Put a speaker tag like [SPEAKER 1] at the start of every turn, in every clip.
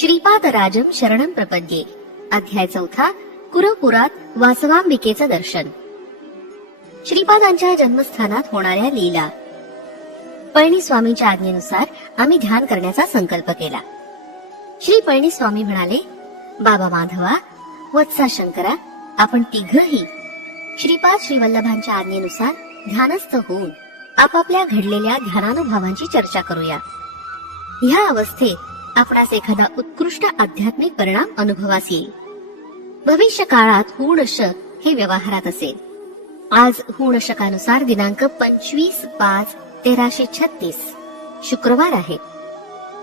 [SPEAKER 1] श्रीपाद राजम शरणम प्रपद्ये अध्याय चौथा कुरपुरात वासवांबिकेचं दर्शन श्रीपादांच्या जन्मस्थानात होणाऱ्या लीला पळणी स्वामीच्या आज्ञेनुसार आम्ही ध्यान करण्याचा संकल्प केला श्री पळणी स्वामी म्हणाले बाबा माधवा वत्सा शंकरा आपण तिघही श्रीपाद श्रीवल्लभांच्या आज्ञेनुसार ध्यानस्थ होऊन आपापल्या घडलेल्या ध्यानानुभवांची चर्चा करूया ह्या अवस्थेत आपणास एखादा उत्कृष्ट आध्यात्मिक परिणाम अनुभवास येईल भविष्य काळात हूण हे व्यवहारात असेल आज हुण शकानुसार दिनांक पंचवीस पाच तेराशे छत्तीस शुक्रवार आहे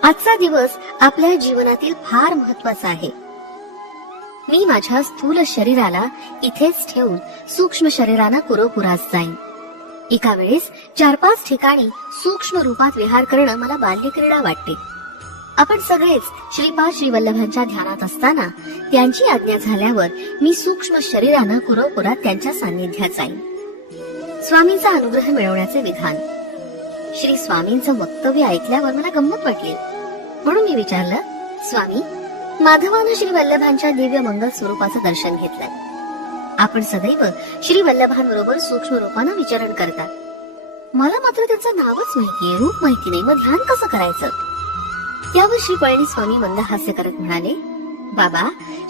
[SPEAKER 1] आजचा दिवस आपल्या जीवनातील फार महत्वाचा आहे मी माझ्या स्थूल शरीराला इथेच ठेवून सूक्ष्म शरीरानं कुरोपुरास जाईन एका वेळेस चार पाच ठिकाणी सूक्ष्म रूपात विहार करणं मला बाल्यक्रीडा वाटते आपण सगळेच श्रीपाद श्रीवल्लभांच्या ध्यानात असताना त्यांची आज्ञा झाल्यावर मी सूक्ष्म शरीरानं कुरवपुरात त्यांच्या सान्निध्यात जाईन स्वामींचा अनुग्रह मिळवण्याचे विधान श्री स्वामींचं वक्तव्य ऐकल्यावर मला गंमत वाटली म्हणून मी विचारलं स्वामी माधवानं श्री वल्लभांच्या दिव्य मंगल स्वरूपाचं दर्शन घेतलंय आपण सदैव श्री वल्लभांबरोबर सूक्ष्म रूपानं विचारण करतात मला मात्र त्याचं नावच माहितीये रूप माहिती नाही मग ध्यान कसं करायचं यावर श्री पळणी स्वामी हास्य करत म्हणाले बाबा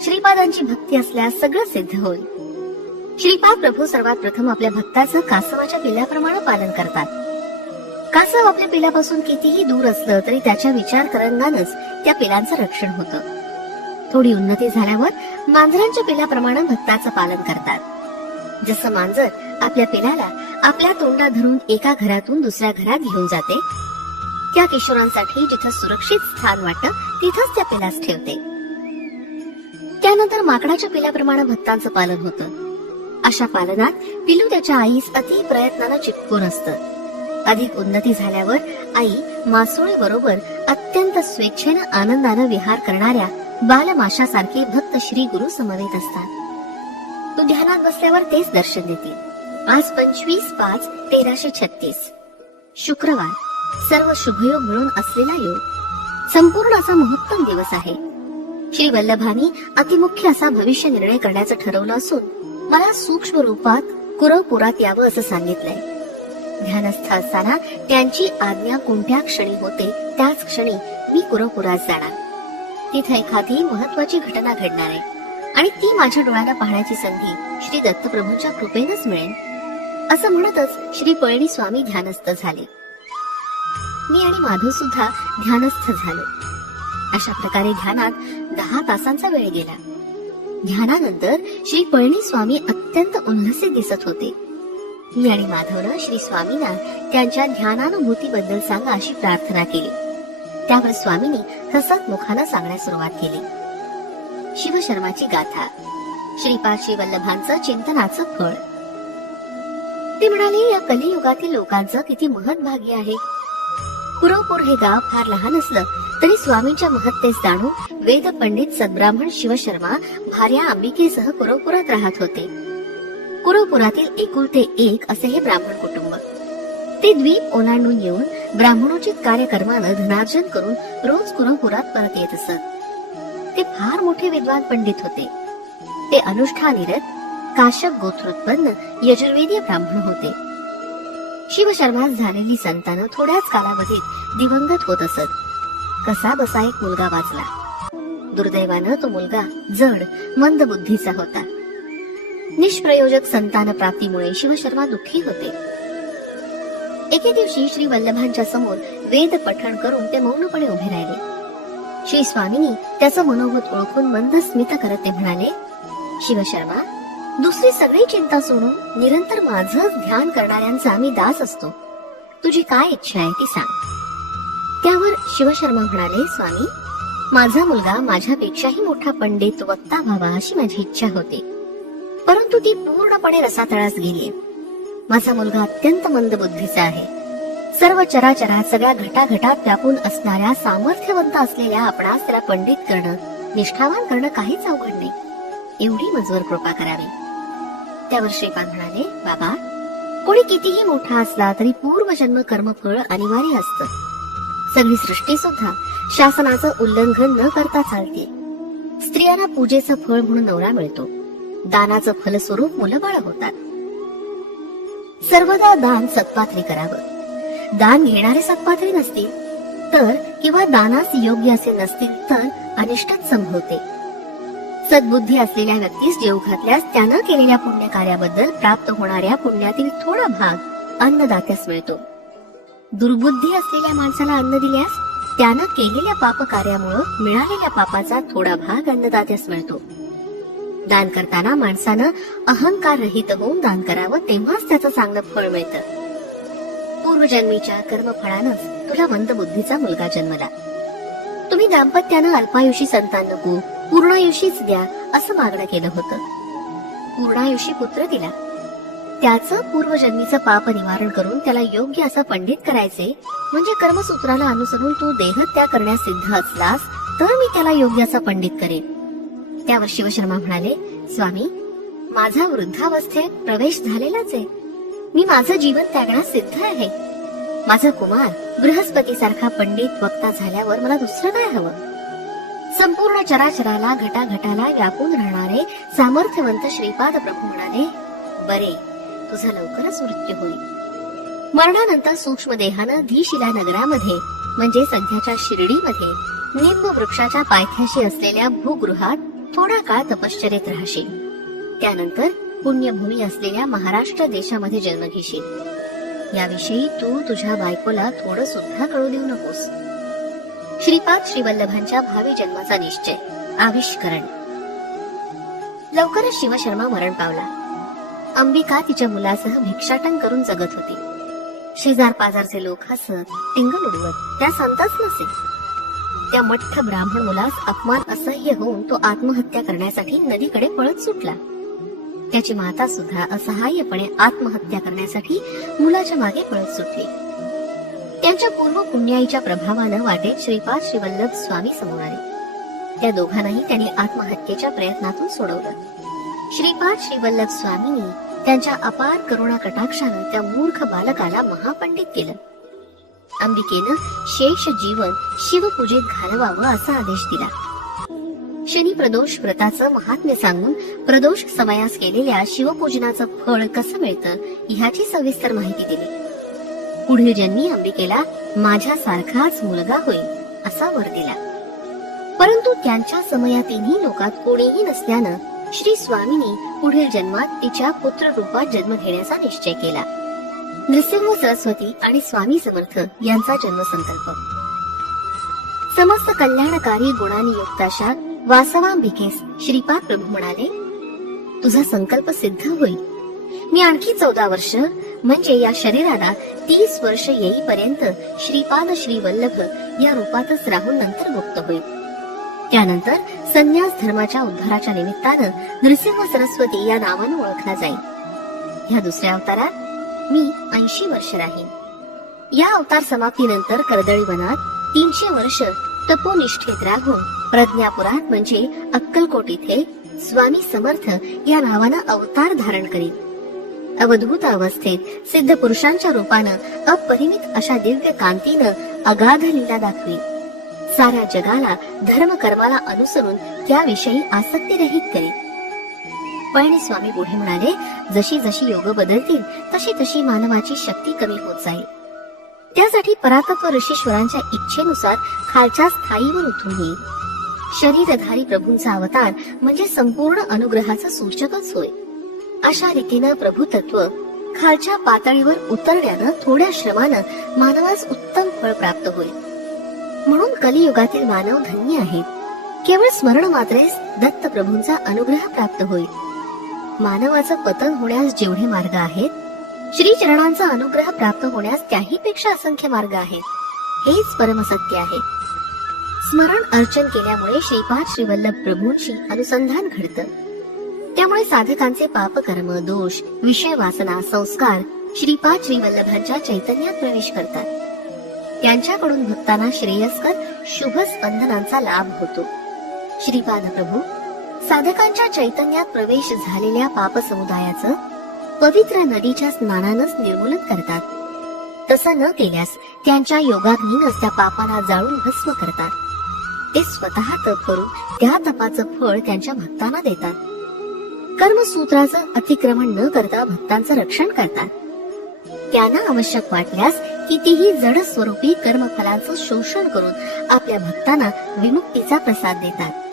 [SPEAKER 1] श्रीपादांची भक्ती असल्यास सगळं सिद्ध होईल श्रीपाद प्रभू सर्वात प्रथम आपल्या भक्ताचं कासवाच्या पिल्याप्रमाणे पालन करतात कासव आपल्या पिलापासून कितीही दूर असलं तरी त्याच्या विचार करंगानच त्या पिलांचं रक्षण होत थोडी उन्नती झाल्यावर मांजरांच्या पिलाप्रमाणे भक्ताचं पालन करतात जसं मांजर आपल्या पिलाला आपल्या तोंडात धरून एका घरातून दुसऱ्या घरात घेऊन जाते त्या किशोरांसाठी जिथं सुरक्षित स्थान वाटतं तिथंच त्या पिलास ठेवते त्यानंतर माकडाच्या पिलाप्रमाणे भक्तांचं पालन होत अशा पालनात पिलू त्याच्या आईस अति प्रयत्नानं चिपकून असत अधिक उन्नती झाल्यावर आई मासोळी बरोबर अत्यंत स्वेच्छेनं आनंदानं विहार करणाऱ्या बालमाशासारखे भक्त श्री गुरु समवेत असतात तू ध्यानात बसल्यावर तेच दर्शन देतील आज पंचवीस पाच तेराशे छत्तीस शुक्रवार सर्व शुभयोग मिळून असलेला योग संपूर्ण असा महत्तम दिवस आहे श्री वल्लभानी अतिमुख्य असा भविष्य निर्णय करण्याचं ठरवलं असून मला सूक्ष्म रूपात कुरवपुरात यावं असं सांगितलंय ध्यानस्थ असताना त्यांची आज्ञा कोणत्या क्षणी होते त्याच क्षणी मी कुरपुरात जाणार तिथे एखादी महत्वाची घटना घडणार आहे आणि ती माझ्या डोळ्यांना पाहण्याची संधी श्री दत्तप्रभूंच्या कृपेनच मिळेल असं म्हणतच श्री पळणी स्वामी ध्यानस्थ झाले मी आणि माधव सुद्धा ध्यानस्थ झालो अशा प्रकारे ध्यानात दहा तासांचा वेळ गेला ध्यानानंतर श्री पळणी स्वामी अत्यंत उल्हसित दिसत होते मी आणि माधवनं श्री स्वामींना त्यांच्या ध्यानानुभूती बद्दल सांगा अशी प्रार्थना केली त्यावर स्वामींनी हसत मुखानं सांगण्यास सुरुवात केली शिवशर्माची गाथा श्रीपाद श्री वल्लभांचं चिंतनाचं फळ ते म्हणाले या कलियुगातील लोकांचं किती महत्भाग्य आहे पुरवपूर हे गाव फार लहान असलं तरी स्वामींच्या महत्तेस जाणून वेद पंडित सद्ब्राह्मण शिवशर्मा भार्या अंबिकेसह कुरवपुरात राहत होते कुरवपुरातील एकुलते एक असे हे ब्राह्मण कुटुंब ते द्वीप ओलांडून येऊन ब्राह्मणोचित कार्यक्रमानं धनार्जन करून रोज कुरवपुरात परत येत असत ते फार मोठे विद्वान पंडित होते ते अनुष्ठानिरत काशक गोत्रोत्पन्न यजुर्वेदीय ब्राह्मण होते शिवशर्मास झालेली संतान थोड्याच कालावधीत दिवंगत होत असत कसा बसा एक मुलगा वाचला दुर्दैवानं तो मुलगा जड मंद बुद्धीचा होता निष्प्रयोजक संतान प्राप्तीमुळे शिवशर्मा दुःखी होते एके दिवशी श्री वल्लभांच्या समोर वेद पठण करून ते मौनपणे उभे राहिले श्री स्वामींनी त्याचं मनोभूत ओळखून मंद स्मित करत ते म्हणाले शिवशर्मा दुसरी सगळी चिंता सोडून निरंतर माझं ध्यान करणाऱ्यांचा मी दास असतो तुझी काय इच्छा आहे ती सांग त्यावर शिवशर्मा म्हणाले स्वामी माझा मुलगा माझ्यापेक्षाही मोठा पंडित वक्ता व्हावा अशी माझी इच्छा होती परंतु ती पूर्णपणे रसातळास गेली माझा मुलगा अत्यंत मंद बुद्धीचा आहे सर्व चराचरात सगळ्या घटाघटात व्यापून असणाऱ्या सामर्थ्यवंत असलेल्या आपणास त्याला पंडित करणं निष्ठावान करणं काहीच अवघड नाही एवढी मजवर कृपा करावी त्यावर श्रीकांत म्हणाले बाबा कोणी कितीही मोठा असला तरी पूर्वजन्म कर्मफळ अनिवार्य असतं सगळी सृष्टी सुद्धा शासनाचं उल्लंघन न करता चालते स्त्रियांना पूजेचं फळ म्हणून नवरा मिळतो दानाचं फलस्वरूप मुलं बाळ होतात सर्वदा दान सत्पात्री करावं दान घेणारे सत्पात्री नसतील तर किंवा दानास योग्य असे नसतील तर अनिष्टच संभवते सद्बुद्धी असलेल्या व्यक्तीस जेव घातल्यास त्यानं केलेल्या पुण्य कार्याबद्दल प्राप्त होणाऱ्या पुण्यातील थोडा भाग अन्नदात्यास मिळतो दुर्बुद्धी असलेल्या माणसाला अन्न दिल्यास त्यानं केलेल्या पाप कार्यामुळे मिळालेल्या पापाचा थोडा भाग अन्नदात्यास मिळतो दान करताना माणसानं अहंकार रहित होऊन दान करावं तेव्हाच त्याचं चांगलं फळ मिळतं पूर्वजन्मीच्या कर्मफळानं तुला मंदबुद्धीचा मुलगा जन्मला तुम्ही दाम्पत्यानं अल्पायुषी संतान नको पूर्णायुषीच द्या असं मागणं केलं होतं पूर्णायुषी पुत्र दिला त्याचं पूर्वजन्मीचं पाप निवारण करून त्याला योग्य असा पंडित करायचे म्हणजे कर्मसूत्राला अनुसरून तू देह त्या करण्यास सिद्ध असलास तर मी त्याला योग्य असा पंडित करेन त्यावर शिवशर्मा म्हणाले स्वामी माझा वृद्धावस्थेत प्रवेश झालेलाच आहे मी माझं जीवन त्यागण्यास सिद्ध आहे माझा कुमार बृहस्पती सारखा पंडित वक्ता झाल्यावर मला दुसरं काय हवं संपूर्ण चराचराला घटाघटाला व्यापून राहणारे सामर्थ्यवंत श्रीपाद प्रभू म्हणाले बरे तुझा लवकरच मृत्यू होईल मरणानंतर सूक्ष्म देहानं धीशिला नगरामध्ये म्हणजे सध्याच्या शिर्डीमध्ये निंब वृक्षाच्या पायथ्याशी असलेल्या भूगृहात थोडा काळ तपश्चरेत राहशील त्यानंतर पुण्यभूमी असलेल्या महाराष्ट्र देशामध्ये जन्म घेशील याविषयी तू तुझ्या बायकोला थोडं सुद्धा कळू देऊ नकोस श्रीपाद श्रीवल्लभांच्या भावी जन्माचा निश्चय आविष्करण लवकरच शिवशर्मा मरण पावला अंबिका तिच्या मुलासह भिक्षाटन करून जगत होती शेजार पाजारचे लोक हसत टिंगल उडवत त्या संतच नसे त्या मठ ब्राह्मण मुलास अपमान असह्य होऊन तो आत्महत्या करण्यासाठी नदीकडे पळत सुटला त्याची माता सुद्धा असहाय्यपणे आत्महत्या करण्यासाठी मुलाच्या मागे पळत सुटली त्यांच्या पूर्व पुण्याईच्या प्रभावानं वाटेत श्रीपाद श्रीवल्लभ स्वामी समोर आले त्या दोघांनाही त्यांनी आत्महत्येच्या प्रयत्नातून सोडवलं श्रीपाद श्रीवल्लभ स्वामींनी त्यांच्या अपार करुणा कटाक्षानं त्या मूर्ख बालकाला महापंडित केलं अंबिकेनं शेष जीवन शिवपूजेत घालवावं असा आदेश दिला शनी प्रदोष व्रताचं महात्म्य सांगून प्रदोष समयास केलेल्या शिवपूजनाचं फळ कसं मिळतं ह्याची सविस्तर माहिती दिली पुढील जन्मी अंबिकेला सारखाच मुलगा होईल असा वर दिला परंतु त्यांच्या समयातीनही लोकात कोणीही नसल्यानं श्री स्वामींनी पुढील जन्मात तिच्या पुत्र रूपात जन्म घेण्याचा निश्चय केला नृसिंह सरस्वती आणि स्वामी समर्थ यांचा जन्म संकल्प समस्त कल्याणकारी गुणांनी युक्त अशा वासवांबिकेस श्रीपाद प्रभू म्हणाले तुझा संकल्प सिद्ध होईल मी आणखी चौदा वर्ष म्हणजे या शरीराला तीस वर्ष येईपर्यंत श्रीपाद श्री वल्लभ या रूपातच राहून नंतर मुक्त होईल त्यानंतर संन्यास धर्माच्या उद्धाराच्या निमित्तानं नृसिंह सरस्वती या नावानं ओळखला जाईल ह्या दुसऱ्या अवतारात मी ऐंशी वर्ष राहीन या अवतार समाप्तीनंतर कर्दळी वनात तीनशे वर्ष तपोनिष्ठेत राहून प्रज्ञापुरात म्हणजे अक्कलकोट इथे स्वामी समर्थ या नावानं अवतार धारण करीत अवधूत अवस्थेत सिद्ध पुरुषांच्या रूपानं अपरिमित अशा दिव्य कांतीनं अगाध लीला दाखवी साऱ्या जगाला धर्म कर्माला अनुसरून त्याविषयी आसक्ती रहित करी पळणी स्वामी पुढे म्हणाले जशी जशी योग बदलतील तशी तशी मानवाची शक्ती कमी होत जाईल त्यासाठी परातत्व ऋषीश्वरांच्या इच्छेनुसार खालच्या स्थायीवर उठून येईल शरीरधारी प्रभूंचा अवतार म्हणजे संपूर्ण अनुग्रहाचा सूचकच होय अशा रीतीनं प्रभुतत्व खालच्या पातळीवर उतरण्यानं थोड्या श्रमानं मानवास उत्तम फळ प्राप्त होईल म्हणून कलियुगातील मानव धन्य आहे केवळ स्मरण मात्रेस दत्त प्रभूंचा अनुग्रह प्राप्त होईल मानवाचं पतन होण्यास जेवढे मार्ग आहेत श्री चरणांचा अनुग्रह प्राप्त होण्यास त्याही पेक्षा असंख्य मार्ग आहेत हेच परमसत्य आहे स्मरण अर्चन केल्यामुळे श्रीपाद श्रीवल्लभ प्रभूंशी अनुसंधान घडतं त्यामुळे साधकांचे पाप कर्म दोष विषय वासना संस्कार श्रीपाद श्री वल्लभांच्या चैतन्यात प्रवेश करतात त्यांच्याकडून भक्तांना श्रेयस्कर शुभ स्पंदनांचा लाभ होतो श्रीपाद प्रभू साधकांच्या चैतन्यात प्रवेश झालेल्या पाप समुदायाचं पवित्र नदीच्या स्नानानच निर्मूलन करतात तसं न केल्यास त्यांच्या योगाग्नीनच त्या पापाला जाळून भस्म करतात ते स्वतः तप करून त्या तपाचं फळ त्यांच्या भक्तांना देतात कर्मसूत्राचं अतिक्रमण न करता भक्तांचं रक्षण करतात त्यांना आवश्यक वाटल्यास कितीही जड स्वरूपी कर्मफलांचं शोषण करून आपल्या भक्तांना विमुक्तीचा प्रसाद देतात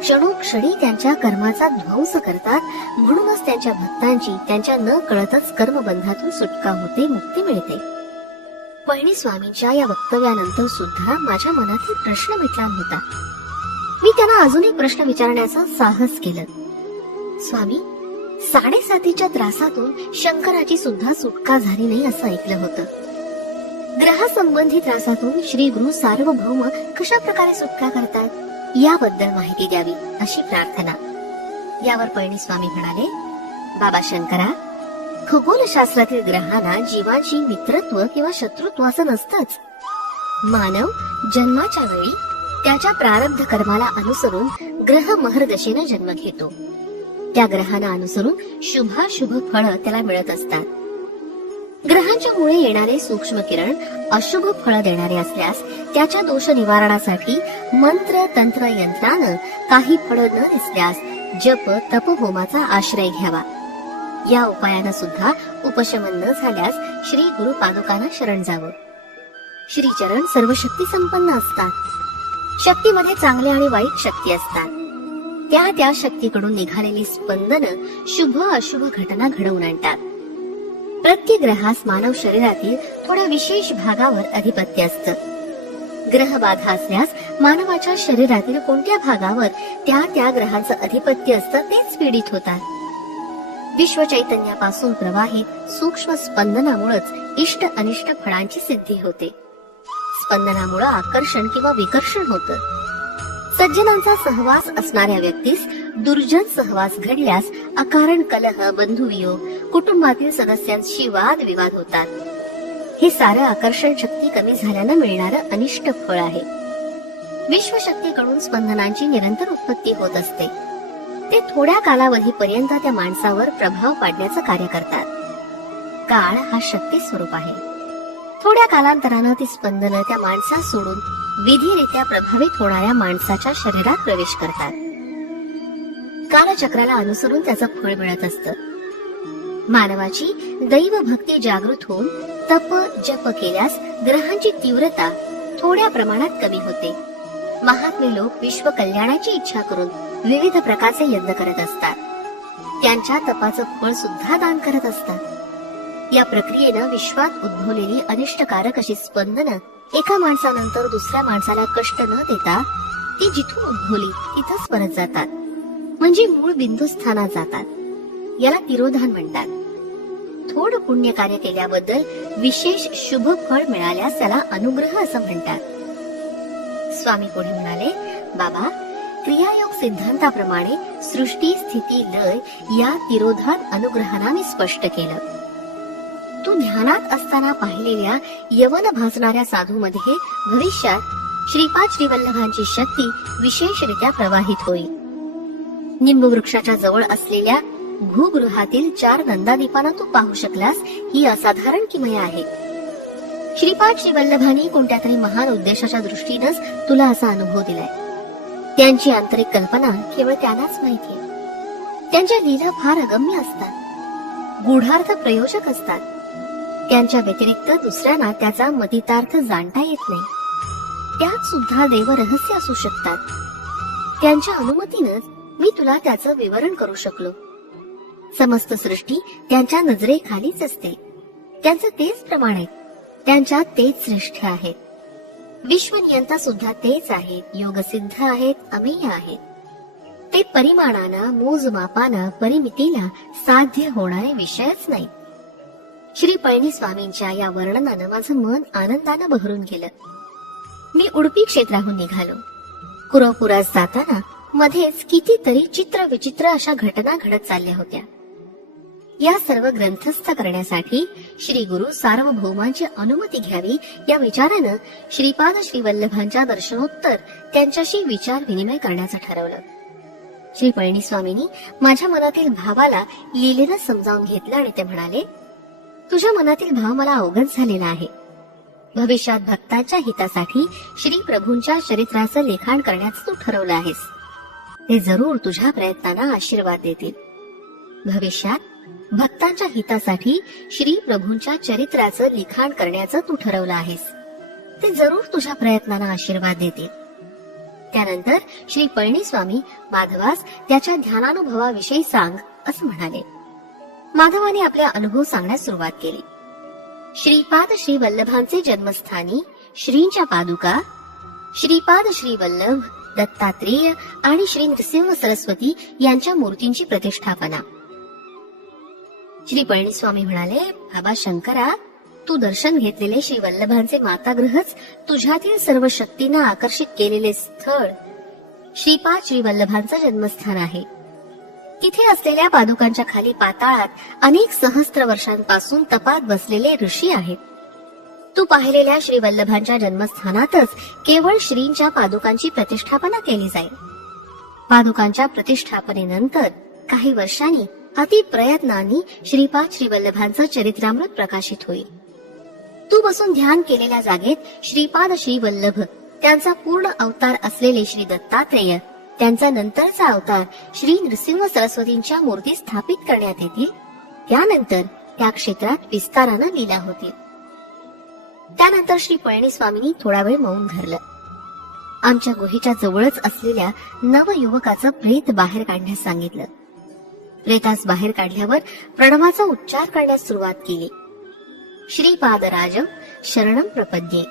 [SPEAKER 1] क्षणोक्षणी त्यांच्या कर्माचा ध्वंस करतात म्हणूनच त्यांच्या भक्तांची त्यांच्या न कळतच कर्मबंधातून सुटका होते मुक्ती मिळते पहिणी स्वामींच्या या वक्तव्यानंतर सुद्धा माझ्या मनात प्रश्न मिटला होता मी त्यांना अजून एक प्रश्न विचारण्याचा साहस केलं स्वामी साडेसातीच्या त्रासातून शंकराची सुद्धा सुटका झाली नाही असं ऐकलं होतं ग्रहसंबंधी त्रासातून श्री गुरु सार्वभौम कशा प्रकारे सुटका करतात याबद्दल माहिती द्यावी अशी प्रार्थना यावर स्वामी म्हणाले बाबा शंकरा खगोलशास्त्रातील ग्रहांना जीवाची मित्रत्व किंवा शत्रुत्व असं नसतच मानव जन्माच्या वेळी त्याच्या प्रारब्ध कर्माला अनुसरून ग्रह महरदशेनं जन्म घेतो त्या ग्रहांना अनुसरून शुभाशुभ फळ त्याला मिळत असतात ग्रहांच्या मुळे येणारे सूक्ष्म किरण अशुभ फळ देणारे असल्यास त्याच्या दोष निवारणासाठी मंत्र तंत्र यंत्रानं काही फळ न दिसल्यास जप तप होमाचा आश्रय घ्यावा या उपायानं सुद्धा उपशमन न झाल्यास श्री गुरु पादुकांना शरण जावं श्रीचरण सर्व शक्ती संपन्न असतात शक्तीमध्ये चांगले आणि वाईट शक्ती असतात त्या त्या शक्तीकडून निघालेली स्पंदन शुभ अशुभ घटना घडवून आणतात प्रत्येक ग्रहास मानव शरीरातील थोड्या विशेष भागावर अधिपत्य असतं ग्रह बाधा असल्यास मानवाच्या शरीरातील कोणत्या भागावर त्या त्या ग्रहाचं अधिपत्य असतं तेच पीडित होतात विश्व चैतन्यापासून प्रवाहित सूक्ष्म स्पंदनामुळेच इष्ट अनिष्ट फळांची सिद्धी होते स्पंदनामुळे आकर्षण किंवा विकर्षण होतं सज्जनांचा सहवास असणाऱ्या व्यक्तीस दुर्जन सहवास घडल्यास अकारण कलह बंधुवियोग कुटुंबातील सदस्यांशी वाद विवाद होतात हे सारं आकर्षण शक्ती कमी झाल्यानं मिळणारं अनिष्ट फळ आहे विश्वशक्तीकडून स्पंदनांची निरंतर उत्पत्ती होत असते ते थोड्या कालावधीपर्यंत त्या माणसावर प्रभाव पाडण्याचं कार्य करतात काळ हा शक्ती स्वरूप आहे थोड्या कालांतरानं ती स्पंदनं त्या माणसास सोडून विधीरित्या प्रभावित होणाऱ्या माणसाच्या शरीरात प्रवेश करतात कालचक्राला अनुसरून त्याचं फळ मिळत असतं मानवाची दैव भक्ती जागृत होऊन तप जप केल्यास ग्रहांची तीव्रता थोड्या प्रमाणात कमी होते महात्मे लोक विश्व कल्याणाची इच्छा करून विविध प्रकारचे यज्ञ करत असतात त्यांच्या तपाचं फळ सुद्धा दान करत असतात या प्रक्रियेनं विश्वात उद्भवलेली अनिष्टकारक अशी स्पंदनं एका माणसानंतर दुसऱ्या माणसाला कष्ट न देता ती जिथून उद्भवली तिथंच परत जातात म्हणजे मूळ बिंदुस्थानात जातात याला तिरोधान म्हणतात थोडं पुण्य कार्य केल्याबद्दल विशेष शुभ फळ मिळाल्यास त्याला अनुग्रह असं म्हणतात स्वामी पुढे म्हणाले बाबा क्रियायोग सिद्धांताप्रमाणे सृष्टी स्थिती लय या तिरोधान अनुग्रहाना स्पष्ट केलं तू ध्यानात असताना पाहिलेल्या यवन भासणाऱ्या साधूमध्ये भविष्यात श्रीपाद श्रीवल्लभांची शक्ती विशेषरित्या प्रवाहित होईल निंबू वृक्षाच्या जवळ असलेल्या भूगृहातील चार नंदादीपांना तू पाहू शकलास ही असाधारण किमया आहे श्रीपाद श्रीवल्लभांनी कोणत्या तरी महान उद्देशाच्या दृष्टीनंच तुला असा अनुभव दिलाय त्यांची आंतरिक कल्पना केवळ त्यांनाच माहिती आहे त्यांच्या लीला फार अगम्य असतात गूढार्थ प्रयोजक असतात त्यांच्या व्यतिरिक्त दुसऱ्यांना त्याचा मतितार्थ जाणता येत नाही त्यात सुद्धा देव रहस्य असू शकतात त्यांच्या अनुमतीनंच मी तुला त्याचं विवरण करू शकलो समस्त सृष्टी त्यांच्या नजरेखालीच असते त्यांचं तेच प्रमाण आहे त्यांच्या तेच श्रेष्ठ आहेत विश्वनियंता सुद्धा तेच आहेत योगसिद्ध आहेत अमेय आहेत ते परिमाणाना मोजमापाना परिमितीला साध्य होणारे विषयच नाही श्री पळणी स्वामींच्या या वर्णनानं माझं मन आनंदानं बहरून गेलं मी उडपी क्षेत्राहून निघालो कुरपुरास जाताना मध्येच कितीतरी चित्र विचित्र अशा घटना घडत चालल्या होत्या या सर्व ग्रंथस्थ करण्यासाठी श्री गुरु सार्वभौमांची अनुमती घ्यावी या विचारानं श्रीपाद वल्लभांच्या दर्शनोत्तर त्यांच्याशी विचार विनिमय करण्याचं ठरवलं श्री स्वामींनी माझ्या मनातील भावाला लिहिलेलं समजावून घेतलं आणि ते म्हणाले तुझ्या मनातील भाव मला अवगत झालेला आहे भविष्यात भक्तांच्या हितासाठी श्री प्रभूंच्या चरित्राचं लिखाण करण्याचं तू ठरवलं आहेस ते जरूर तुझ्या प्रयत्नांना आशीर्वाद देतील भविष्यात भक्तांच्या हितासाठी श्री प्रभूंच्या चरित्राचं लिखाण करण्याचं तू ठरवलं आहेस ते जरूर तुझ्या प्रयत्नांना आशीर्वाद देतील त्यानंतर श्री स्वामी माधवास त्याच्या ध्यानानुभवाविषयी सांग असं म्हणाले माधवाने आपले अनुभव सांगण्यास सुरुवात केली श्रीपाद श्री वल्लभांचे जन्मस्थानी श्रींच्या पादुका श्रीपाद श्री वल्लभ दत्तात्रेय आणि श्री नृसिंह सरस्वती यांच्या मूर्तींची प्रतिष्ठापना श्री पळणीस्वामी म्हणाले बाबा शंकरा तू दर्शन घेतलेले श्री वल्लभांचे मातागृहच तुझ्यातील सर्व शक्तींना आकर्षित केलेले स्थळ श्रीपाद श्री वल्लभांचं जन्मस्थान आहे तिथे असलेल्या पादुकांच्या खाली पाताळात अनेक सहस्त्र वर्षांपासून तपात बसलेले ऋषी आहेत तू पाहिलेल्या श्री वल्लभांच्या जन्मस्थानातच केवळ श्रींच्या पादुकांची प्रतिष्ठापना केली जाईल पादुकांच्या प्रतिष्ठापनेनंतर काही वर्षांनी अति प्रयत्नांनी श्रीपाद श्री वल्लभांचं चरित्रामृत प्रकाशित होईल तू बसून ध्यान केलेल्या जागेत श्रीपाद श्री वल्लभ त्यांचा पूर्ण अवतार असलेले श्री दत्तात्रेय त्यांचा नंतरचा अवतार श्री नृसिंह सरस्वतींच्या मूर्ती स्थापित करण्यात येतील त्यानंतर त्या क्षेत्रात विस्तारानं लीला होतील त्यानंतर श्री पळणी स्वामींनी थोडा वेळ मौन धरलं आमच्या गुहेच्या जवळच असलेल्या नवयुवकाचं प्रेत बाहेर काढण्यास सांगितलं प्रेतास बाहेर काढल्यावर प्रणवाचा उच्चार करण्यास सुरुवात केली श्रीपादराज शरणम प्रपद्ये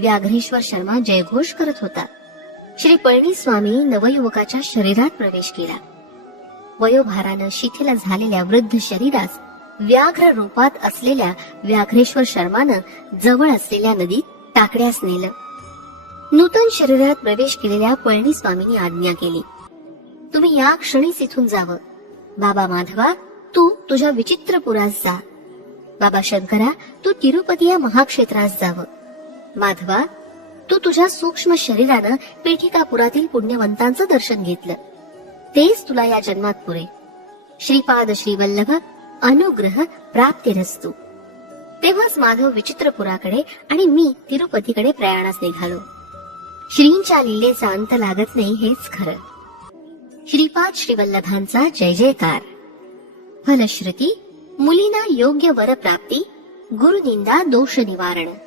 [SPEAKER 1] व्याघ्रेश्वर शर्मा जयघोष करत होता श्री पळणी स्वामी नवयुवकाच्या शरीरात प्रवेश केला वयोभारानं शिथिल झालेल्या वृद्ध शरीरास व्याघ्र रूपात असलेल्या व्याघ्रेश्वर शर्मानं जवळ असलेल्या नदीत टाकड्यास नेलं नूतन शरीरात प्रवेश केलेल्या पळणी स्वामींनी आज्ञा केली तुम्ही या क्षणीच इथून जावं बाबा माधवा तू तुझ्या विचित्रपुरास जा बाबा शंकरा तू तिरुपती या महाक्षेत्रास जावं माधवा तू तुझ्या सूक्ष्म शरीरानं पेठिकापुरातील पुण्यवंतांचं दर्शन घेतलं तेच तुला या जन्मात पुरे श्रीपाद श्री वल्लभ अनुग्रह रस्तो तेव्हाच माधव विचित्रपुराकडे आणि मी तिरुपतीकडे प्रयाणास निघालो श्रींच्या लिलेचा अंत लागत नाही हेच खरं श्रीपाद श्रीवल्लभांचा जय जयकार फलश्रुती मुलीना योग्य वर प्राप्ती गुरुनिंदा दोष निवारण